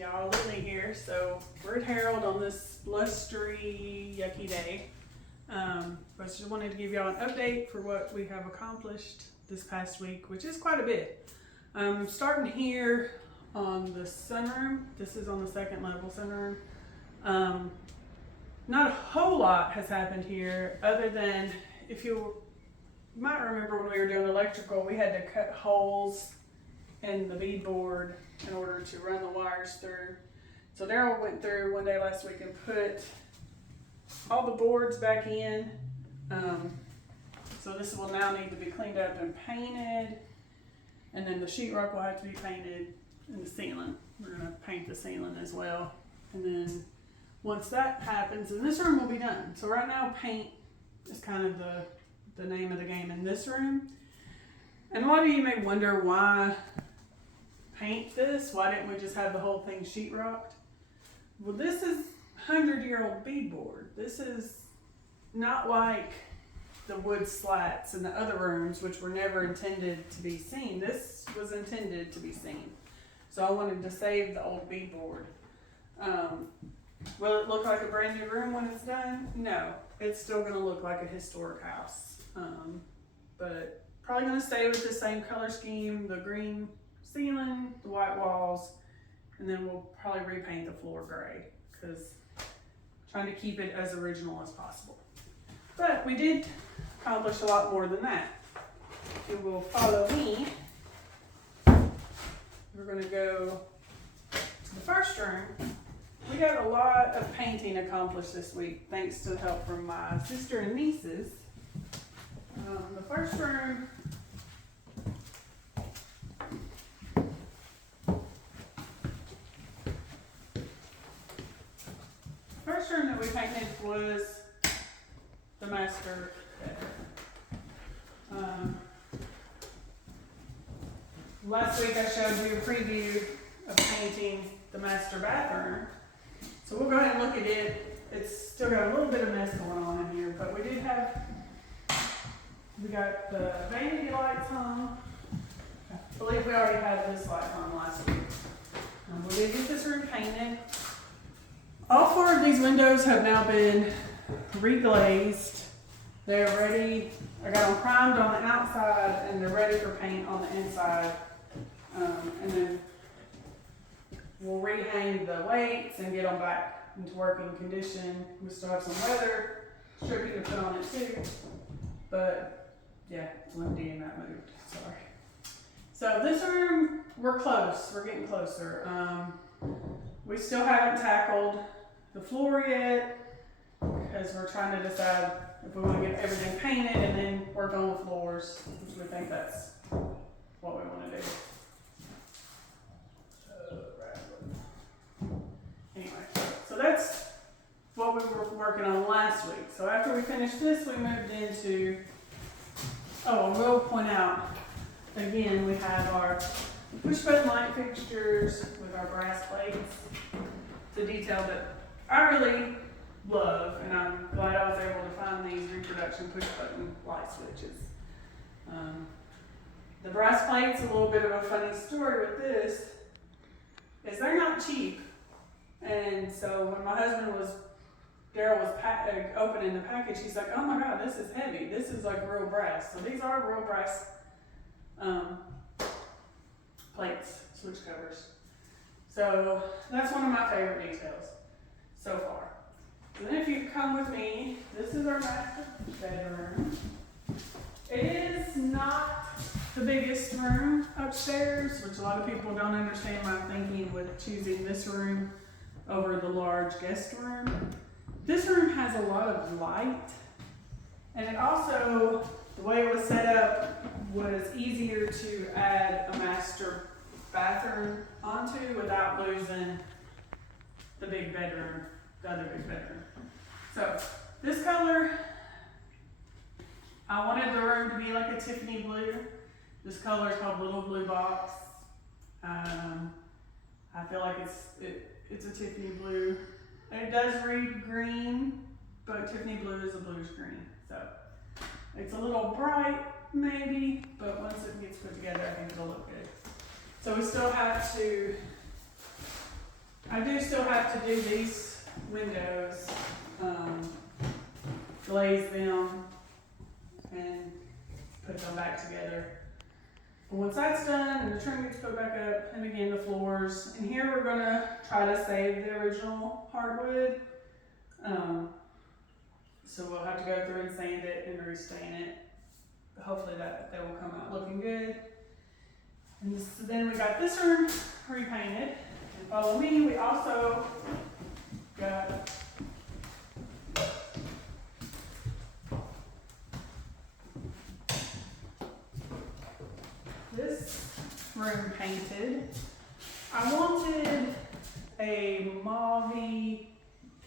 y'all, Lily here. So we're at Harold on this blustery, yucky day. I just wanted to give y'all an update for what we have accomplished this past week, which is quite a bit. Starting here on the sunroom. This is on the second level sunroom. Not a whole lot has happened here other than, if you might remember when we were doing electrical, we had to cut holes in the beadboard in order to run the wires through. So Daryl went through one day last week and put all the boards back in. So this will now need to be cleaned up and painted. And then the sheetrock will have to be painted in the ceiling. We're gonna paint the ceiling as well. And then once that happens, then this room will be done. So right now paint is kind of the name of the game in this room. And a lot of you may wonder why paint this? Why didn't we just have the whole thing sheetrocked? Well, this is 100-year-old beadboard. This is not like the wood slats in the other rooms, which were never intended to be seen. This was intended to be seen. So I wanted to save the old beadboard. Will it look like a brand new room when it's done? No, it's still gonna look like a historic house. But probably gonna stay with the same color scheme, the green ceiling, the white walls, and then we'll probably repaint the floor gray because trying to keep it as original as possible. But we did accomplish a lot more than that. If you will follow me, we're gonna go to the first room. We got a lot of painting accomplished this week thanks to the help from my sister and nieces. The first room, that we painted was the master bedroom. Last week I showed you a preview of painting the master bathroom. So we'll go ahead and look at it. It's still got a little bit of mess going on in here, but we got the vanity lights hung. I believe we already had this light hung last week. We did get this room painted. All 4 of these windows have now been reglazed. They're ready. I got them primed on the outside and they're ready for paint on the inside. And then we'll rehang the weights and get them back into working condition. We still have some weather stripping to put on it too. But yeah, it's windy and that moved, sorry. So this room, we're close, we're getting closer. We still haven't tackled the floor yet because we're trying to decide if we want to get everything painted and then work on the floors, which we think that's what we want to do. Anyway, so that's what we were working on last week. So after we finished this, we moved into, I will point out, again, we have our push button light fixtures with our brass plates. The detail that I really love, and I'm glad I was able to find these reproduction push button light switches. The brass plates, a little bit of a funny story with this, is they're not cheap. And so when my husband Daryl was opening the package, he's like, oh my God, this is heavy. This is like real brass. So these are real brass plates, switch covers. So that's one of my favorite details so far. And then if you come with me, this is our master bedroom. It is not the biggest room upstairs, which a lot of people don't understand my thinking with choosing this room over the large guest room. This room has a lot of light, and it also, the way it was set up, was easier to add a master bathroom onto without losing the big bedroom, the other big bedroom. So this color, I wanted the room to be like a Tiffany blue. This color is called Little Blue Box. I feel like it's a Tiffany blue. It does read green, but Tiffany blue is a bluish green. So it's a little bright maybe, but once it gets put together, I think it'll look good. So we still have to I do still have to do these windows, glaze them and put them back together. And once that's done and the trim gets put back up, and again the floors, and here we're gonna try to save the original hardwood. So we'll have to go through and sand it and restain it. But hopefully that will come out looking good. And then we got this room repainted. And follow me, we also got this room painted. I wanted a mauve-y,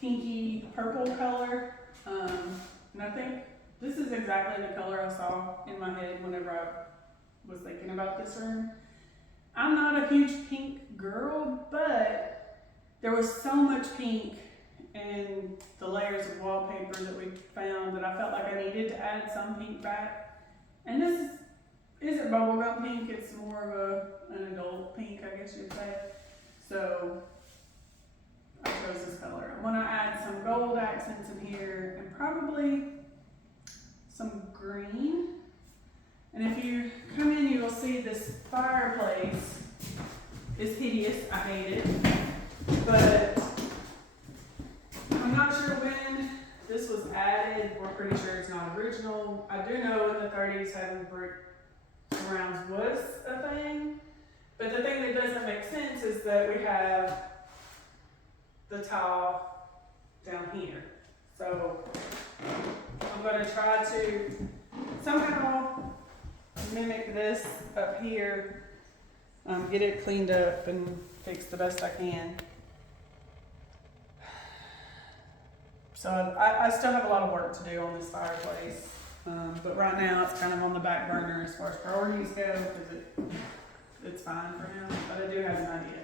pinky, purple color. And I think this is exactly the color I saw in my head whenever I was thinking about this room. I'm not a huge pink girl, but there was so much pink in the layers of wallpaper that we found that I felt like I needed to add some pink back. And this isn't bubblegum pink, it's more of an adult pink, I guess you'd say. So I chose this color. I'm gonna add some gold accents in here and probably some green. And if you come in, you will see this fireplace is hideous. I hate it. But I'm not sure when this was added. We're pretty sure it's not original. I do know in the 30s having brick surrounds was a thing. But the thing that doesn't make sense is that we have the tile down here. So I'm going to try to somehow mimic this up here, get it cleaned up and fixed the best I can. So I still have a lot of work to do on this fireplace, but right now it's kind of on the back burner as far as priorities go because it's fine for now, but I do have an idea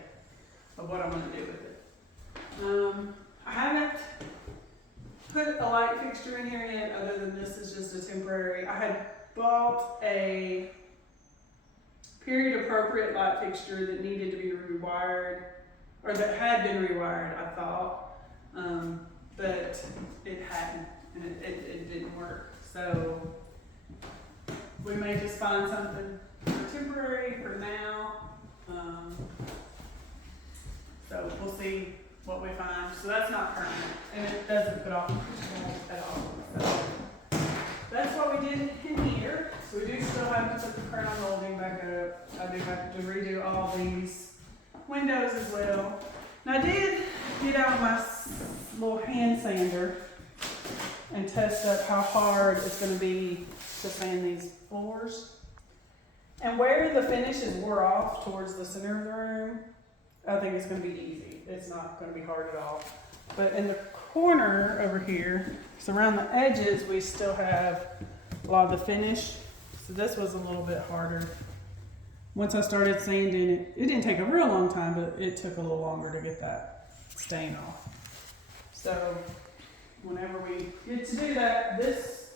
of what I'm going to do with it. I haven't put a light fixture in here yet, other than this is just a temporary. I had bought a period appropriate light fixture that needed to be rewired, or that had been rewired, I thought, but it hadn't, and it didn't work. So we may just find something temporary for now. So we'll see what we find. So that's not permanent, and it doesn't put off at all. So that's what we did in here. So we do still have to put the crown molding back up. I do have to redo all these windows as well. And I did get out my little hand sander and test up how hard it's going to be to sand these floors. And where the finishes wore off towards the center of the room, I think it's going to be easy. It's not going to be hard at all. But in the corner over here, so around the edges, we still have a lot of the finish. So this was a little bit harder. Once I started sanding it, it didn't take a real long time, but it took a little longer to get that stain off. So whenever we get to do that, this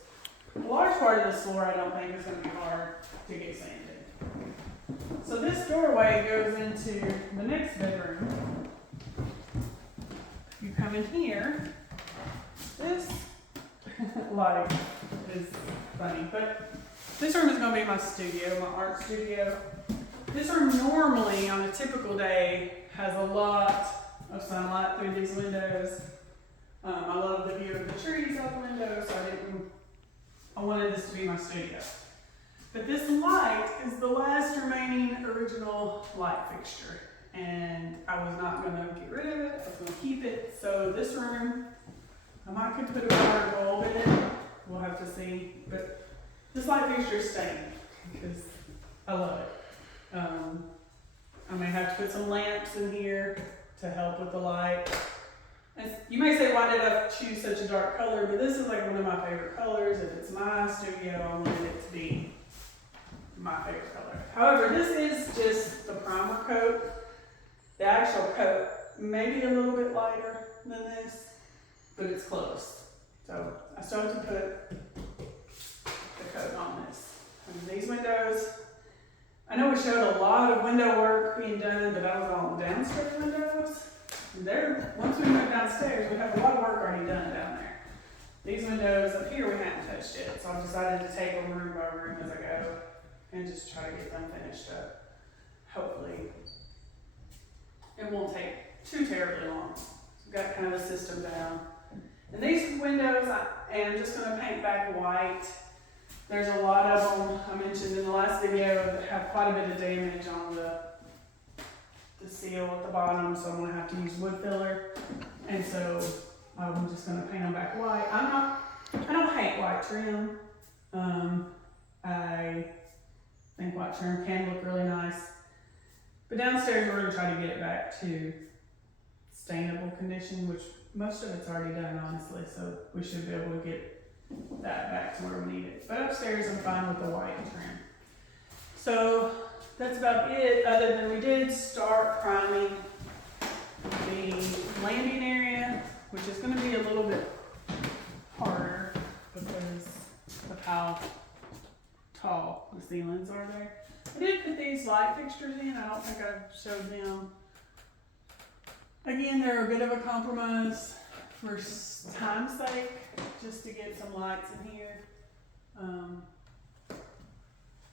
large part of this floor I don't think is going to be hard to get sanded. So this doorway goes into the next bedroom. You come in here, this light is funny, but this room is going to be my studio, my art studio. This room normally on a typical day has a lot of sunlight through these windows. I love the view of the trees out the window, so I wanted this to be my studio. But this light is the last remaining original light fixture, and I was not going to get rid of it. I was going to keep it. So this room, I might could put a powder bulb in it. We'll have to see. But this light fixture is staying because I love it. I may have to put some lamps in here to help with the light. And you may say, why did I choose such a dark color? But this is like one of my favorite colors. If it's my studio, I wanted it to be my favorite color. However, this is just the primer coat. The actual coat may be a little bit lighter than this, but it's close. So I still have to put the coat on this. And these windows, I know we showed a lot of window work being done, but that was all downstairs windows. Once we moved downstairs, we have a lot of work already done down there. These windows up here we haven't touched yet, so I've decided to take them room by room as I go and just try to get them finished up. Hopefully, it won't take too terribly long. We've got kind of a system down. And these windows, I am just going to paint back white. There's a lot of them, I mentioned in the last video, that have quite a bit of damage on the seal at the bottom, so I'm going to have to use wood filler. And so I'm just going to paint them back white. I don't hate white trim. I think white trim can look really nice. But downstairs we're going to try to get it back to stainable condition, which most of it's already done, honestly, so we should be able to get that back to where we need it. But upstairs I'm fine with the white trim. So that's about it, other than we did start priming the landing area, which is going to be a little bit harder because of how tall the ceilings are there. I did put these light fixtures in. I don't think I've showed them. Again, they're a bit of a compromise for time's sake, just to get some lights in here.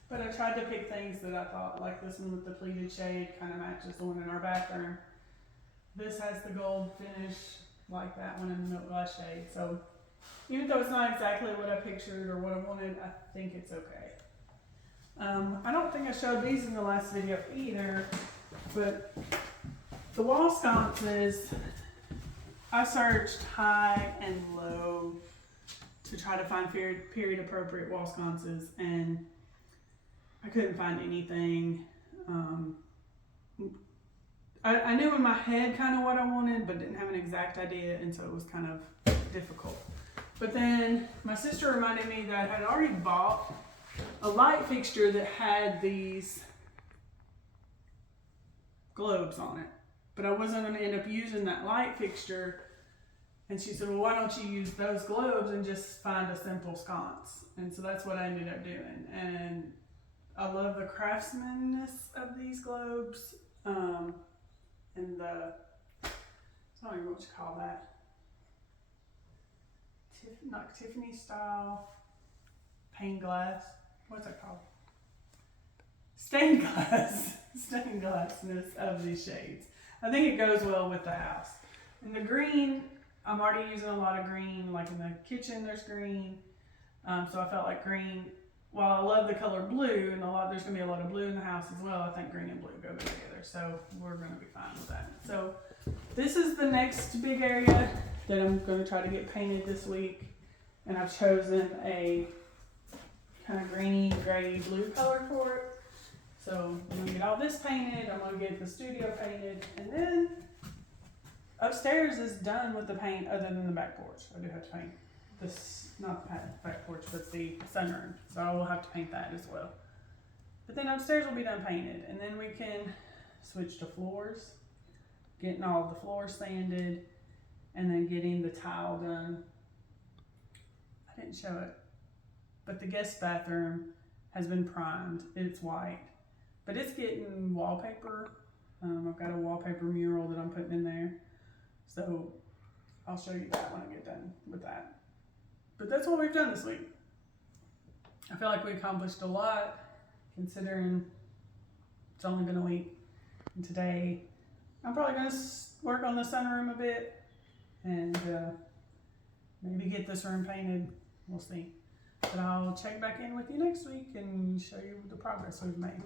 But I tried to pick things that I thought, like this one with the pleated shade, kind of matches the one in our bathroom. This has the gold finish, like that one in the milk glass shade. So even though it's not exactly what I pictured or what I wanted, I think it's okay. I don't think I showed these in the last video either, but the wall sconces, I searched high and low to try to find period appropriate wall sconces, and I couldn't find anything. I knew in my head kind of what I wanted, but didn't have an exact idea, and so it was kind of difficult. But then my sister reminded me that I had already bought a light fixture that had these globes on it, but I wasn't going to end up using that light fixture. And she said, well, why don't you use those globes and just find a simple sconce? And so that's what I ended up doing. And I love the craftsmanness of these globes, and the, I don't even know what you call that, not Tiffany style pane glass. What's that called? Stained glass. Stained glassness of these shades. I think it goes well with the house. And the green, I'm already using a lot of green, like in the kitchen there's green. So I felt like green, while I love the color blue, and there's gonna be a lot of blue in the house as well, I think green and blue go good together. So we're gonna be fine with that. So this is the next big area that I'm gonna try to get painted this week. And I've chosen a kind of greeny, gray, blue color for it. So I'm gonna get all this painted, I'm gonna get the studio painted, and then upstairs is done with the paint other than the back porch. I do have to paint this, not the back porch, but the sunroom. So I will have to paint that as well. But then upstairs will be done painted, and then we can switch to floors, getting all the floors sanded, and then getting the tile done. I didn't show it, but the guest bathroom has been primed. It's white, but it's getting wallpaper. I've got a wallpaper mural that I'm putting in there. So I'll show you that when I get done with that. But that's what we've done this week. I feel like we accomplished a lot considering it's only been a week. And today I'm probably going to work on the sunroom a bit and maybe get this room painted. We'll see. But I'll check back in with you next week and show you the progress we've made.